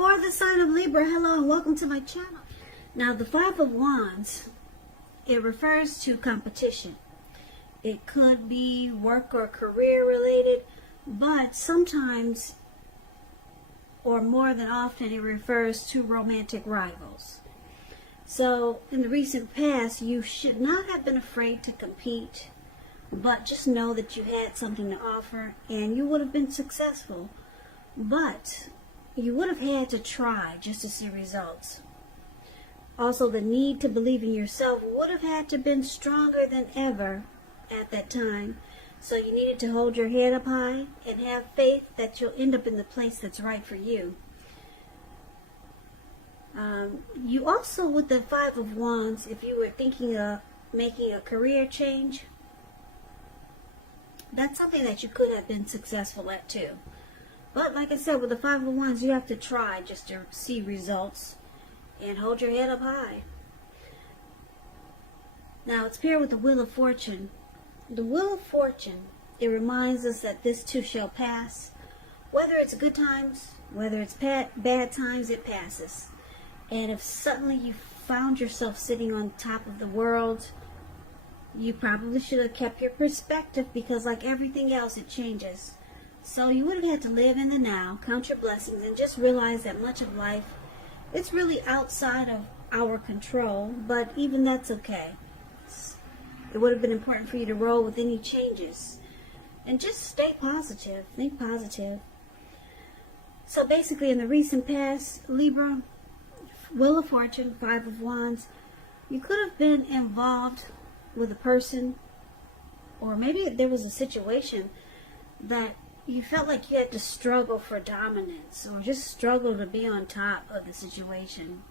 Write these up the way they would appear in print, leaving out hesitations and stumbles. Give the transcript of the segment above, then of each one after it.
For the sign of Libra, hello and welcome to my channel. Now, the Five of Wands, it refers to competition. It could be work or career related, but sometimes, or more than often, it refers to romantic rivals. So, in the recent past, you should not have been afraid to compete, but just know that you had something to offer and you would have been successful. But you would have had to try just to see results. Also, the need to believe in yourself would have had to been stronger than ever at that time. So you needed to hold your head up high and have faith that you'll end up in the place that's right for you. You also, with the Five of Wands, if you were thinking of making a career change, that's something that you could have been successful at too. But like I said, with the Five of Wands, you have to try just to see results and hold your head up high. Now, it's paired with the Wheel of Fortune. The Wheel of Fortune, it reminds us that this too shall pass. Whether it's good times, whether it's bad times, it passes. And if suddenly you found yourself sitting on top of the world, you probably should have kept your perspective, because like everything else, it changes. So you would have had to live in the now, count your blessings, and just realize that much of life, it's really outside of our control, but even that's okay. It would have been important for you to roll with any changes. And just stay positive, think positive. So basically, in the recent past, Libra, Wheel of Fortune, Five of Wands, you could have been involved with a person, or maybe there was a situation that you felt like you had to struggle for dominance, or just struggle to be on top of the situation.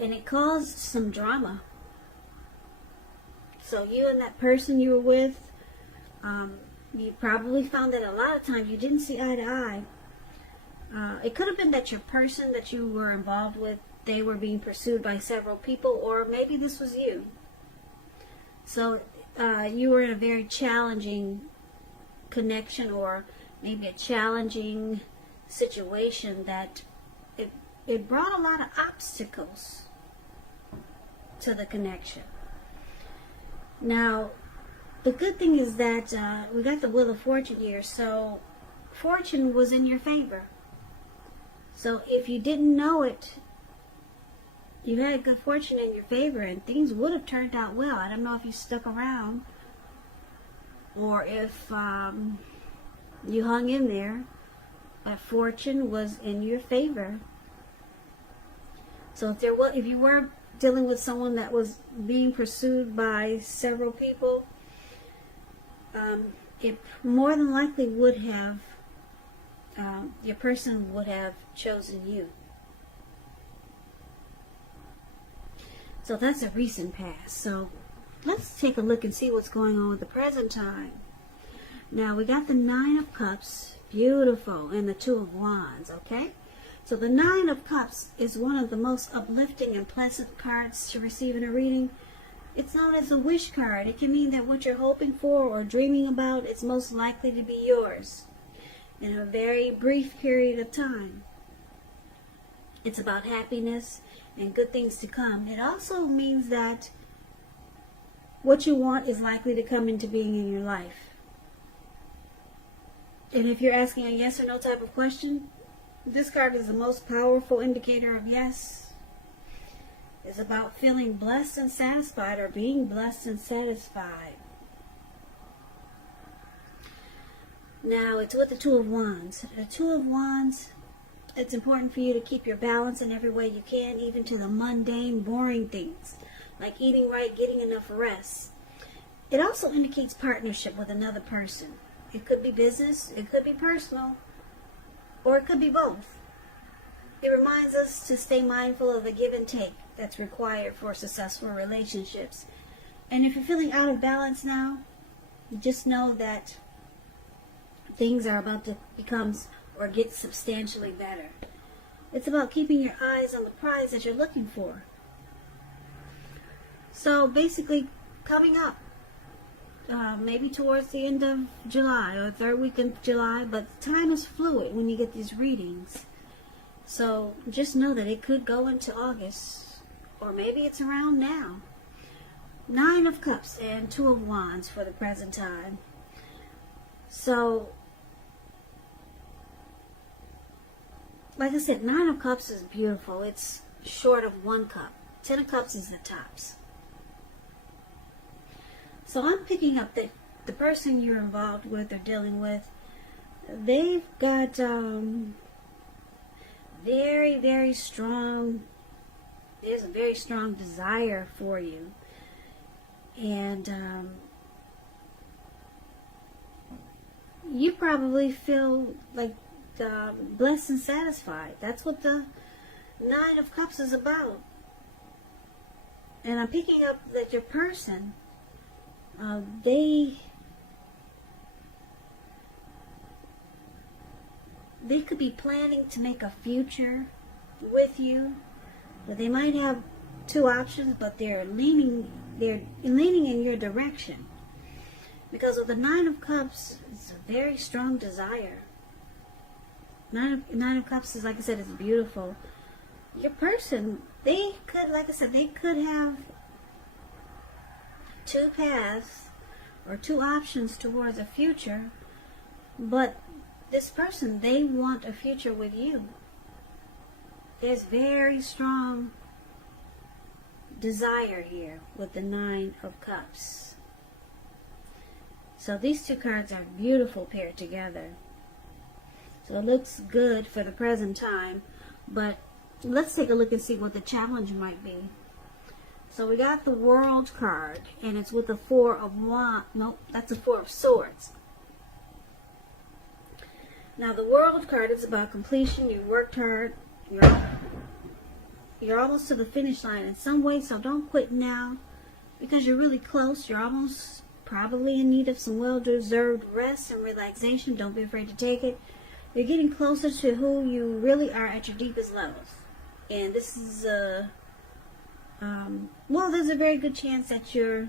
And it caused some drama. So you and that person you were with, you probably found that a lot of times you didn't see eye to eye. It could have been that your person that you were involved with, they were being pursued by several people, or maybe this was you. So you were in a very challenging connection, or maybe a challenging situation that it brought a lot of obstacles to the connection. Now, the good thing is that we got the Wheel of Fortune here, so fortune was in your favor. So if you didn't know it, you had good fortune in your favor, and things would have turned out well. I don't know if you stuck around, or if you hung in there, but fortune was in your favor. So if you were dealing with someone that was being pursued by several people, it more than likely would have, your person would have chosen you. So that's a recent past. So let's take a look and see what's going on with the present time. Now, we got the Nine of Cups, beautiful, and the Two of Wands, okay? So the Nine of Cups is one of the most uplifting and pleasant cards to receive in a reading. It's known as a wish card. It can mean that what you're hoping for or dreaming about is most likely to be yours in a very brief period of time. It's about happiness and good things to come. It also means that what you want is likely to come into being in your life. And if you're asking a yes or no type of question, this card is the most powerful indicator of yes. It's about feeling blessed and satisfied, or being blessed and satisfied. Now, it's with the Two of Wands. The Two of Wands, it's important for you to keep your balance in every way you can, even to the mundane, boring things, like eating right, getting enough rest. It also indicates partnership with another person. It could be business, it could be personal, or it could be both. It reminds us to stay mindful of the give and take that's required for successful relationships. And if you're feeling out of balance now, just know that things are about to become or get substantially better. It's about keeping your eyes on the prize that you're looking for. So basically, coming up, maybe towards the end of July or third week of July, but time is fluid when you get these readings. So just know that it could go into August, or maybe it's around now. 9 of Cups and 2 of Wands for the present time. So, like I said, 9 of Cups is beautiful. It's short of 1 cup. 10 of Cups is the tops. So I'm picking up that the person you're involved with or dealing with, they've got very, very strong, there's a very strong desire for you. And you probably feel like blessed and satisfied. That's what the 9 of Cups is about. And I'm picking up that your person, they could be planning to make a future with you. But they might have 2 options, but they're leaning in your direction. Because of the 9 of Cups, it's a very strong desire. 9 of Cups is, like I said, it's beautiful. Your person, they could, like I said, they could have 2 paths or 2 options towards a future, but this person, they want a future with you. There's very strong desire here with the 9 of Cups. So these 2 cards are beautiful paired together. So it looks good for the present time, but let's take a look and see what the challenge might be. So we got the World card, and it's with the 4 of Wands. Nope, that's a 4 of Swords. Now the World card is about completion. You worked hard. You're almost to the finish line in some way, so don't quit now because you're really close. You're almost probably in need of some well-deserved rest and relaxation. Don't be afraid to take it. You're getting closer to who you really are at your deepest levels. And this is well, there's a very good chance that you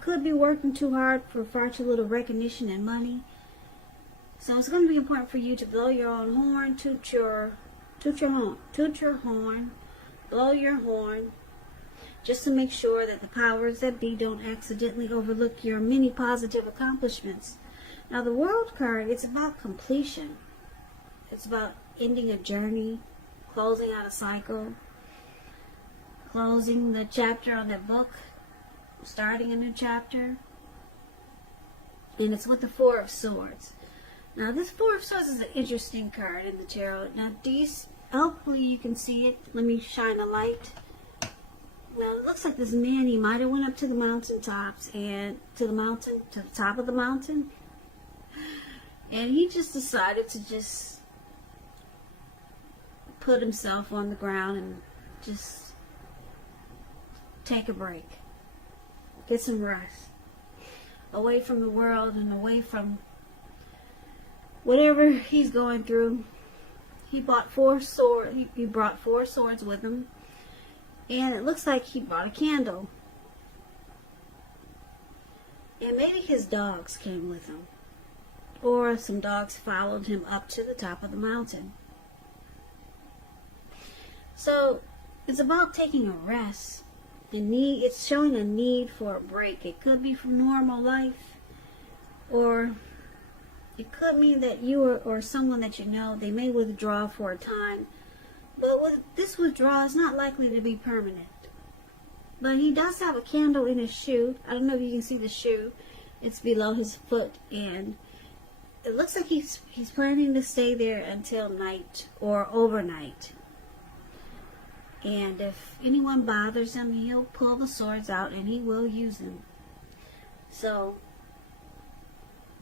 could be working too hard for far too little recognition and money. So it's going to be important for you to blow your own horn, toot your horn, blow your horn, just to make sure that the powers that be don't accidentally overlook your many positive accomplishments. Now the World card, it's about completion. It's about ending a journey, closing out a cycle, closing the chapter on that book, starting a new chapter. And it's with the 4 of Swords. Now this 4 of Swords is an interesting card in the tarot. Now hopefully you can see it. Let me shine a light. Now it looks like this man, he might have went up to the mountaintops and to the top of the mountain. And he just decided to just put himself on the ground and just take a break. Get some rest. Away from the world and away from whatever he's going through. He bought 4 swords. He brought 4 swords with him. And it looks like he brought a candle. And maybe his dogs came with him. Or some dogs followed him up to the top of the mountain. So it's about taking a rest. It's showing a need for a break. It could be from normal life, or it could mean that you or someone that you know, they may withdraw for a time. But with this withdrawal, it's not likely to be permanent. But he does have a candle in his shoe. I don't know if you can see the shoe. It's below his foot, and it looks like he's planning to stay there until night or overnight. And if anyone bothers him, he'll pull the swords out and he will use them. So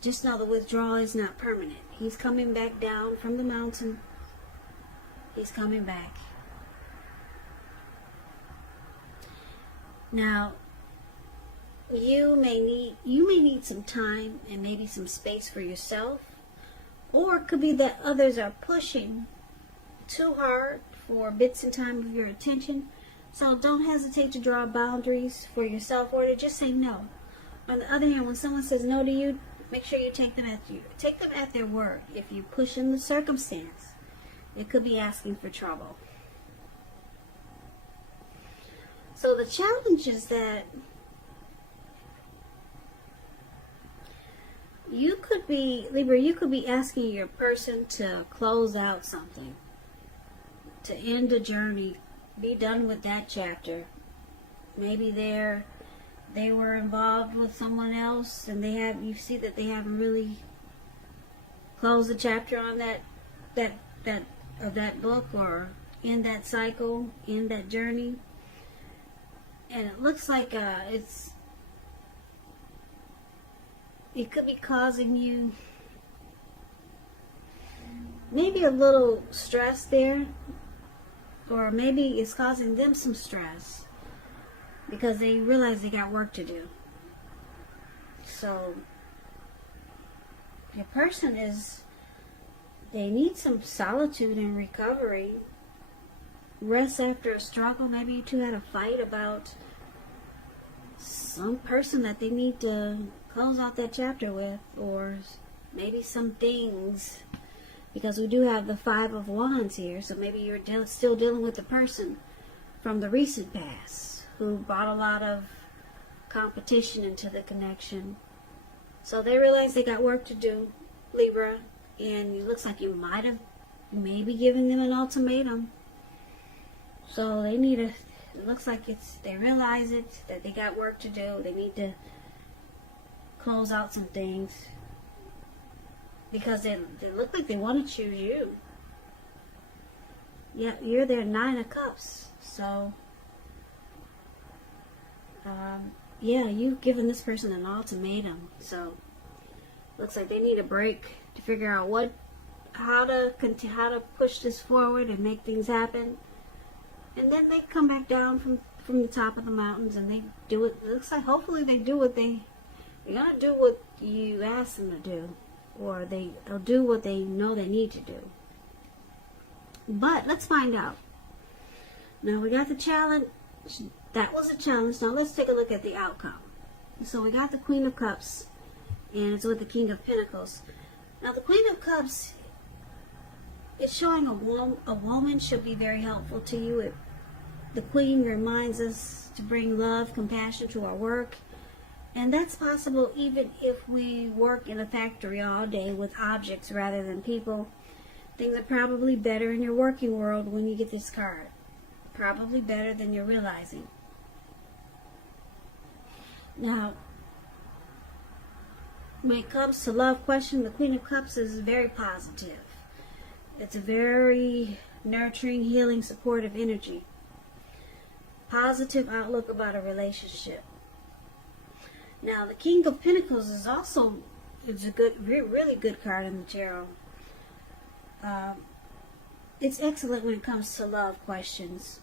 just know the withdrawal is not permanent. He's coming back down from the mountain. He's coming back. Now, you may need some time and maybe some space for yourself, or it could be that others are pushing too hard for bits and time of your attention. So don't hesitate to draw boundaries for yourself, or to just say no. On the other hand, when someone says no to you, make sure you take them at their word. If you push in the circumstance, It could be asking for trouble. So the challenge is that you could be, Libra, you could be asking your person to close out something, to end a journey, be done with that chapter. Maybe they were involved with someone else, and you see that they haven't really closed the chapter on that book, or in that cycle, in that journey. And it looks like it could be causing you maybe a little stress there, or maybe it's causing them some stress because they realize they got work to do. So your person they need some solitude and recovery, rest after a struggle. Maybe you two had a fight about some person that they need to close out that chapter with, or maybe some things, because we do have the Five of Wands here. So maybe you're still dealing with the person from the recent past who brought a lot of competition into the connection. So they realize they got work to do, Libra, and it looks like you might have maybe given them an ultimatum. So they need it looks like they realize it, that they got work to do. They need to close out some things because they look like they want to choose you. Yeah, you're their Nine of Cups. So, yeah, you've given this person an ultimatum. So, looks like they need a break to figure out how to push this forward and make things happen. And then they come back down from the top of the mountains and they do it. It looks like hopefully they do they're gonna do what you ask them to do, or they'll do what they know they need to do. But let's find out. Now we got the challenge. That was a challenge. Now let's take a look at the outcome. So we got the Queen of Cups, and it's with the King of Pentacles. Now the Queen of Cups, it's showing a woman should be very helpful to you. The Queen reminds us to bring love, compassion to our work. And that's possible even if we work in a factory all day with objects rather than people. Things are probably better in your working world when you get this card. Probably better than you're realizing. Now, when it comes to love question, the Queen of Cups is very positive. It's a very nurturing, healing, supportive energy. Positive outlook about a relationship. Now, the King of Pentacles is also a good, really good card in the tarot. It's excellent when it comes to love questions.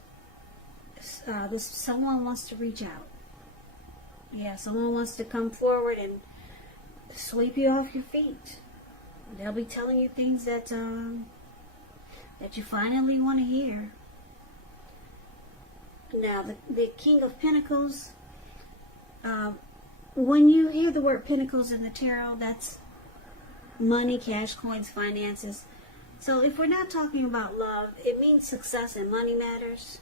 Someone wants to reach out. Yeah, someone wants to come forward and sweep you off your feet. They'll be telling you things that you finally want to hear. Now, the King of Pentacles, when you hear the word Pentacles in the tarot, that's money, cash, coins, finances. So if we're not talking about love, it means success and money matters.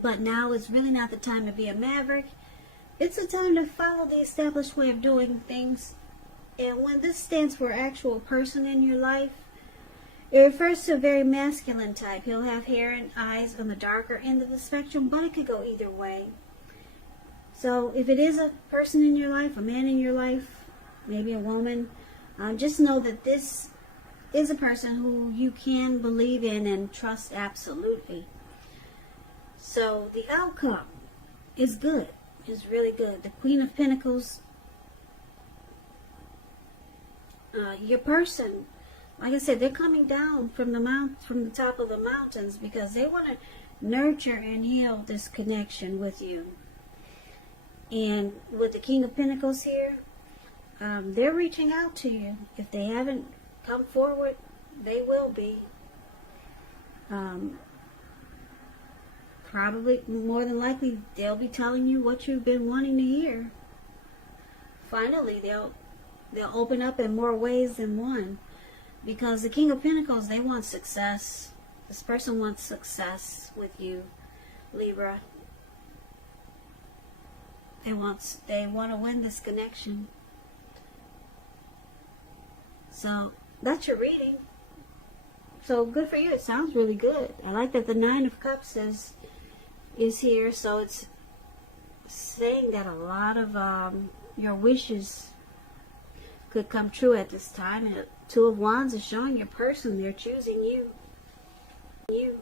But now is really not the time to be a maverick. It's a time to follow the established way of doing things. And when this stands for actual person in your life, it refers to a very masculine type. He'll have hair and eyes on the darker end of the spectrum, but it could go either way. So if it is a person in your life, a man in your life, maybe a woman, just know that this is a person who you can believe in and trust absolutely. So the outcome is good. It's really good. The Queen of Pentacles, your person, like I said, they're coming down from the top of the mountains because they want to nurture and heal this connection with you. And with the King of Pentacles here, they're reaching out to you. If they haven't come forward, they will be. Probably, more than likely, they'll be telling you what you've been wanting to hear. Finally, they'll open up in more ways than one. Because the King of Pentacles, they want success. This person wants success with you, Libra. They want to win this connection. So that's your reading. So good for you. It sounds really good. I like that the Nine of Cups is here. So it's saying that a lot of your wishes could come true at this time. And Two of Wands is showing your person. They're choosing you. You.